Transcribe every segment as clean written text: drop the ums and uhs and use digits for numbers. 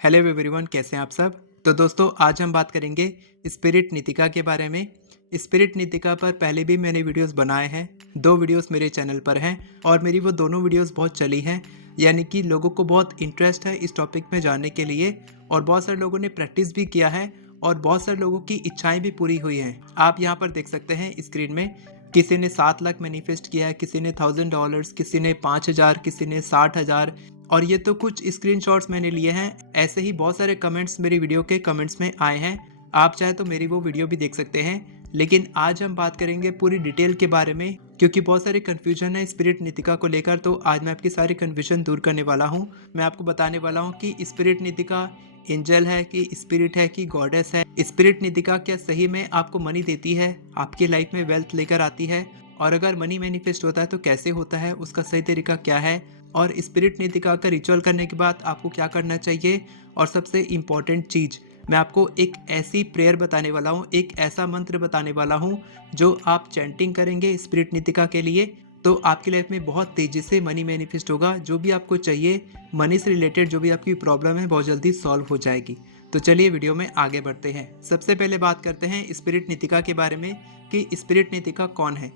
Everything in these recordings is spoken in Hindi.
हेलो एवरीवन, कैसे हैं आप सब। तो दोस्तों, आज हम बात करेंगे स्पिरिट नीतिका के बारे में। स्पिरिट नीतिका पर पहले भी मैंने वीडियोस बनाए हैं। 2 वीडियोस मेरे चैनल पर हैं और मेरी वो दोनों वीडियोस बहुत चली हैं, यानी कि लोगों को बहुत इंटरेस्ट है इस टॉपिक में जानने के लिए और बहुत सारे लोगों ने प्रैक्टिस भी किया है और बहुत सारे लोगों की इच्छाएं भी पूरी हुई हैं। आप यहाँ पर देख सकते हैं स्क्रीन में, किसी ने 7 लाख मैनिफेस्ट किया है, किसी ने $1000, किसी ने 5000, किसी ने 60,000। और ये तो कुछ स्क्रीनशॉट्स मैंने लिए हैं। ऐसे ही बहुत सारे कमेंट्स मेरी वीडियो के कमेंट्स में आए हैं। आप चाहे तो मेरी वो वीडियो भी देख सकते हैं। लेकिन आज हम बात करेंगे पूरी डिटेल के बारे में, क्योंकि बहुत सारे कन्फ्यूजन है स्पिरिट नीतिका को लेकर। तो आज मैं आपकी सारी कन्फ्यूजन दूर करने वाला हूँ। मैं आपको बताने वाला हूँ कि स्पिरिट नीतिका एंजल है कि स्पिरिट है कि गॉडेस है। स्पिरिट नीतिका क्या सही में आपको मनी देती है, आपकी लाइफ में वेल्थ लेकर आती है, और अगर मनी मैनिफेस्ट होता है तो कैसे होता है, उसका सही तरीका क्या है, और स्पिरिट नीतिका का रिचुअल करने के बाद आपको क्या करना चाहिए। और सबसे इम्पॉर्टेंट चीज़, मैं आपको एक ऐसी प्रेयर बताने वाला हूँ, एक ऐसा मंत्र बताने वाला हूँ जो आप चैंटिंग करेंगे स्पिरिट नीतिका के लिए तो आपकी लाइफ में बहुत तेज़ी से मनी मैनिफेस्ट होगा। जो भी आपको चाहिए, मनी से रिलेटेड जो भी आपकी प्रॉब्लम है, बहुत जल्दी सॉल्व हो जाएगी। तो चलिए वीडियो में आगे बढ़ते हैं। सबसे पहले बात करते हैं स्पिरिट नीतिका के बारे में कि स्पिरिट नीतिका कौन है।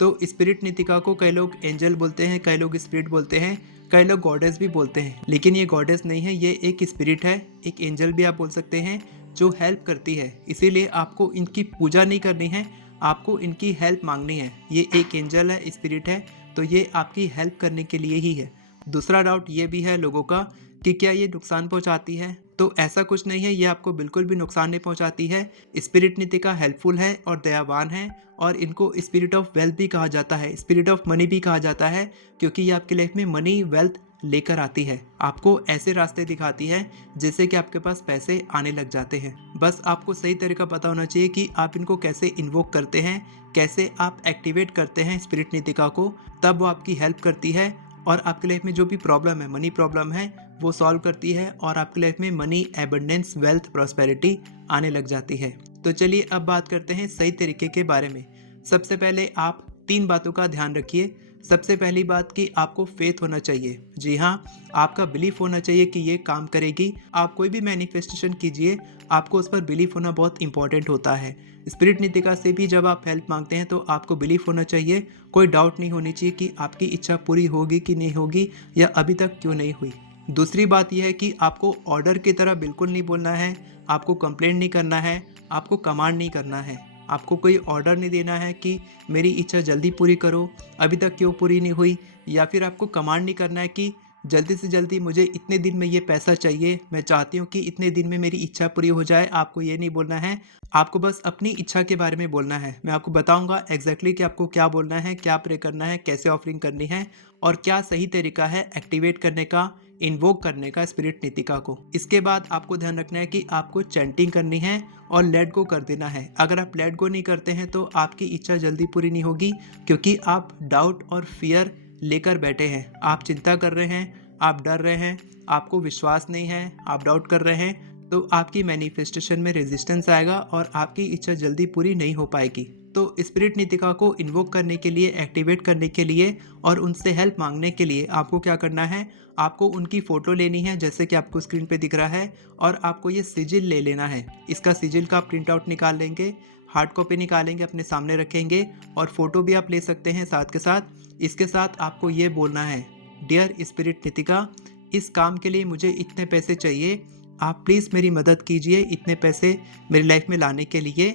तो स्पिरिट नीतिका को कई लोग एंजल बोलते हैं, कई लोग स्पिरिट बोलते हैं, कई लोग गॉडेस भी बोलते हैं। लेकिन ये गॉडेस नहीं है, ये एक स्पिरिट है, एक एंजल भी आप बोल सकते हैं, जो हेल्प करती है। इसीलिए आपको इनकी पूजा नहीं करनी है, आपको इनकी हेल्प मांगनी है। ये एक एंजल है, स्पिरिट है, तो ये आपकी हेल्प करने के लिए ही है। दूसरा डाउट ये भी है लोगों का कि क्या ये नुकसान पहुंचाती है। तो ऐसा कुछ नहीं है, ये आपको बिल्कुल भी नुकसान नहीं पहुंचाती है। स्पिरिट नीतिका हेल्पफुल है और दयावान है, और इनको स्पिरिट ऑफ वेल्थ भी कहा जाता है, स्पिरिट ऑफ मनी भी कहा जाता है, क्योंकि ये आपकी लाइफ में मनी वेल्थ लेकर आती है। आपको ऐसे रास्ते दिखाती है जिससे कि आपके पास पैसे आने लग जाते हैं। बस आपको सही तरीका पता होना चाहिए कि आप इनको कैसे इन्वोक करते हैं, कैसे आप एक्टिवेट करते हैं स्पिरिट नीतिका को, तब वो आपकी हेल्प करती है और आपकी लाइफ में जो भी प्रॉब्लम है, मनी प्रॉब्लम है, वो सॉल्व करती है और आपकी लाइफ में मनी, एबंडेंस, वेल्थ, प्रॉस्पेरिटी आने लग जाती है। तो चलिए अब बात करते हैं सही तरीके के बारे में। सबसे पहले आप 3 बातों का ध्यान रखिए। सबसे पहली बात कि आपको फेथ होना चाहिए। जी हाँ, आपका बिलीफ होना चाहिए कि ये काम करेगी। आप कोई भी मैनिफेस्टेशन कीजिए, आपको उस पर बिलीफ होना बहुत इंपॉर्टेंट होता है। स्पिरिट नीतिका से भी जब आप हेल्प मांगते हैं तो आपको बिलीफ होना चाहिए, कोई डाउट नहीं होनी चाहिए कि आपकी इच्छा पूरी होगी कि नहीं होगी, या अभी तक क्यों नहीं हुई। दूसरी बात यह है कि आपको ऑर्डर की तरह बिल्कुल नहीं बोलना है, आपको कंप्लेंट नहीं करना है, आपको कमांड नहीं करना है। आपको कोई ऑर्डर नहीं देना है कि मेरी इच्छा जल्दी पूरी करो, अभी तक क्यों पूरी नहीं हुई, या फिर आपको कमांड नहीं करना है कि जल्दी से जल्दी मुझे इतने दिन में ये पैसा चाहिए, मैं चाहती हूँ कि इतने दिन में मेरी इच्छा पूरी हो जाए। आपको ये नहीं बोलना है, आपको बस अपनी इच्छा के बारे में बोलना है। मैं आपको बताऊंगा एग्जैक्टली कि आपको क्या बोलना है, क्या प्रे करना है, कैसे ऑफरिंग करनी है, और क्या सही तरीका है एक्टिवेट करने का, इन्वोक करने का स्पिरिट नीतिका को। इसके बाद आपको ध्यान रखना है कि आपको चैंटिंग करनी है और लेट गो कर देना है। अगर आप लेट गो नहीं करते हैं तो आपकी इच्छा जल्दी पूरी नहीं होगी, क्योंकि आप डाउट और फियर लेकर बैठे हैं। आप चिंता कर रहे हैं, आप डर रहे हैं, आपको विश्वास नहीं है, आप डाउट कर रहे हैं, तो आपकी मैनिफेस्टेशन में रेजिस्टेंस आएगा और आपकी इच्छा जल्दी पूरी नहीं हो पाएगी। तो स्पिरिट नीतिका को इन्वोक करने के लिए, एक्टिवेट करने के लिए और उनसे हेल्प मांगने के लिए आपको क्या करना है, आपको उनकी फ़ोटो लेनी है, जैसे कि आपको स्क्रीन पे दिख रहा है, और आपको ये सिजिल ले लेना है। इसका सिजिल का प्रिंट आउट निकाल लेंगे, हार्ड कॉपी निकालेंगे, अपने सामने रखेंगे, और फ़ोटो भी आप ले सकते हैं साथ के साथ। इसके साथ आपको ये बोलना है, डियर स्पिरिट नीतिका, इस काम के लिए मुझे इतने पैसे चाहिए, आप प्लीज़ मेरी मदद कीजिए इतने पैसे मेरी लाइफ में लाने के लिए।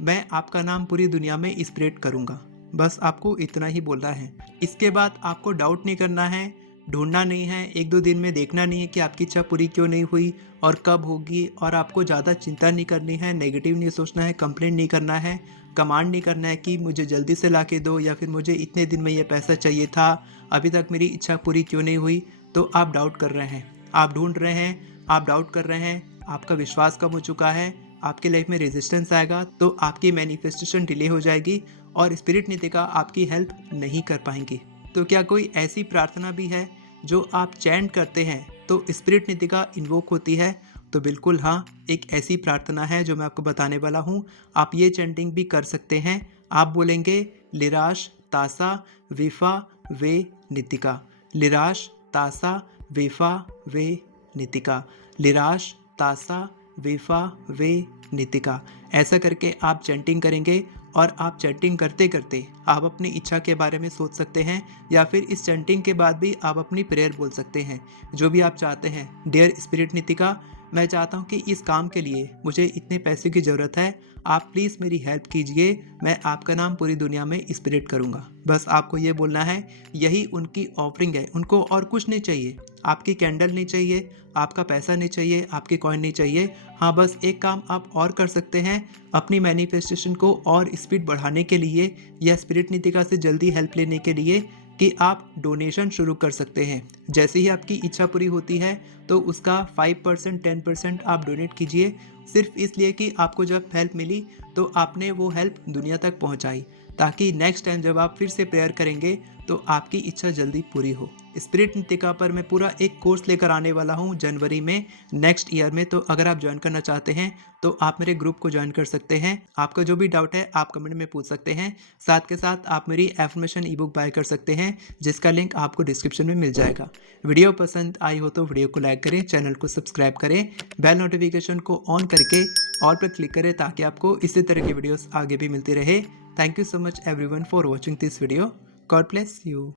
मैं आपका नाम पूरी दुनिया में स्प्रेड करूँगा। बस आपको इतना ही बोलना है। इसके बाद आपको डाउट नहीं करना है, ढूंढना नहीं है, 1-2 दिन में देखना नहीं है कि आपकी इच्छा पूरी क्यों नहीं हुई और कब होगी, और आपको ज़्यादा चिंता नहीं करनी है, नेगेटिव नहीं सोचना है, कंप्लेंट नहीं करना है, कमांड नहीं करना है कि मुझे जल्दी से ला के दो, या फिर मुझे इतने दिन में ये पैसा चाहिए था, अभी तक मेरी इच्छा पूरी क्यों नहीं हुई। तो आप डाउट कर रहे हैं, आप ढूंढ रहे हैं, आप डाउट कर रहे हैं, आपका विश्वास कम हो चुका है, आपकी लाइफ में रेजिस्टेंस आएगा, तो आपकी मैनिफेस्टेशन डिले हो जाएगी और स्पिरिट नीतिका आपकी हेल्प नहीं कर पाएंगी। तो क्या कोई ऐसी प्रार्थना भी है जो आप चैंट करते हैं तो स्पिरिट नीतिका इन्वोक होती है? तो बिल्कुल हाँ, एक ऐसी प्रार्थना है जो मैं आपको बताने वाला हूँ। आप ये चैंटिंग भी कर सकते हैं। आप बोलेंगे, लिराश तासा विफा वे नीतिका, लिराश तासा विफा वे नीतिका। लिराश, तासा, वेफा, वे, नितिका। ऐसा करके आप चैंटिंग करेंगे और आप चैंटिंग करते करते आप अपनी इच्छा के बारे में सोच सकते हैं, या फिर इस चैंटिंग के बाद भी आप अपनी प्रेयर बोल सकते हैं, जो भी आप चाहते हैं। डियर स्पिरिट नितिका, मैं चाहता हूँ कि इस काम के लिए मुझे इतने पैसे की ज़रूरत है, आप प्लीज़ मेरी हेल्प कीजिए, मैं आपका नाम पूरी दुनिया में स्प्रेड करूँगा। बस आपको ये बोलना है, यही उनकी ऑफरिंग है, उनको और कुछ नहीं चाहिए। आपकी कैंडल नहीं चाहिए, आपका पैसा नहीं चाहिए, आपकी कॉइन नहीं चाहिए। हाँ, बस एक काम आप और कर सकते हैं, अपनी मैनिफेस्टेशन को और स्पीड बढ़ाने के लिए या स्पिरिट नितिका से जल्दी हेल्प लेने के लिए, कि आप डोनेशन शुरू कर सकते हैं। जैसे ही आपकी इच्छा पूरी होती है तो उसका 5% 10% आप डोनेट कीजिए, सिर्फ इसलिए कि आपको जब हेल्प मिली तो आपने वो हेल्प दुनिया तक पहुंचाई, ताकि नेक्स्ट टाइम जब आप फिर से प्रेयर करेंगे तो आपकी इच्छा जल्दी पूरी हो। स्पिरिट नितिका पर मैं पूरा एक कोर्स लेकर आने वाला हूँ जनवरी में, नेक्स्ट ईयर में। तो अगर आप ज्वाइन करना चाहते हैं तो आप मेरे ग्रुप को ज्वाइन कर सकते हैं। आपका जो भी डाउट है आप कमेंट में पूछ सकते हैं। साथ के साथ आप मेरी एफर्मेशन ई बुक बाय कर सकते हैं, जिसका लिंक आपको डिस्क्रिप्शन में मिल जाएगा। वीडियो पसंद आई हो तो वीडियो को लाइक करें, चैनल को सब्सक्राइब करें, बेल नोटिफिकेशन को ऑन करके ऑल पर क्लिक करें, ताकि आपको इसी तरह की वीडियोस आगे भी मिलती रहे। Thank you so much everyone for watching this video. God bless you.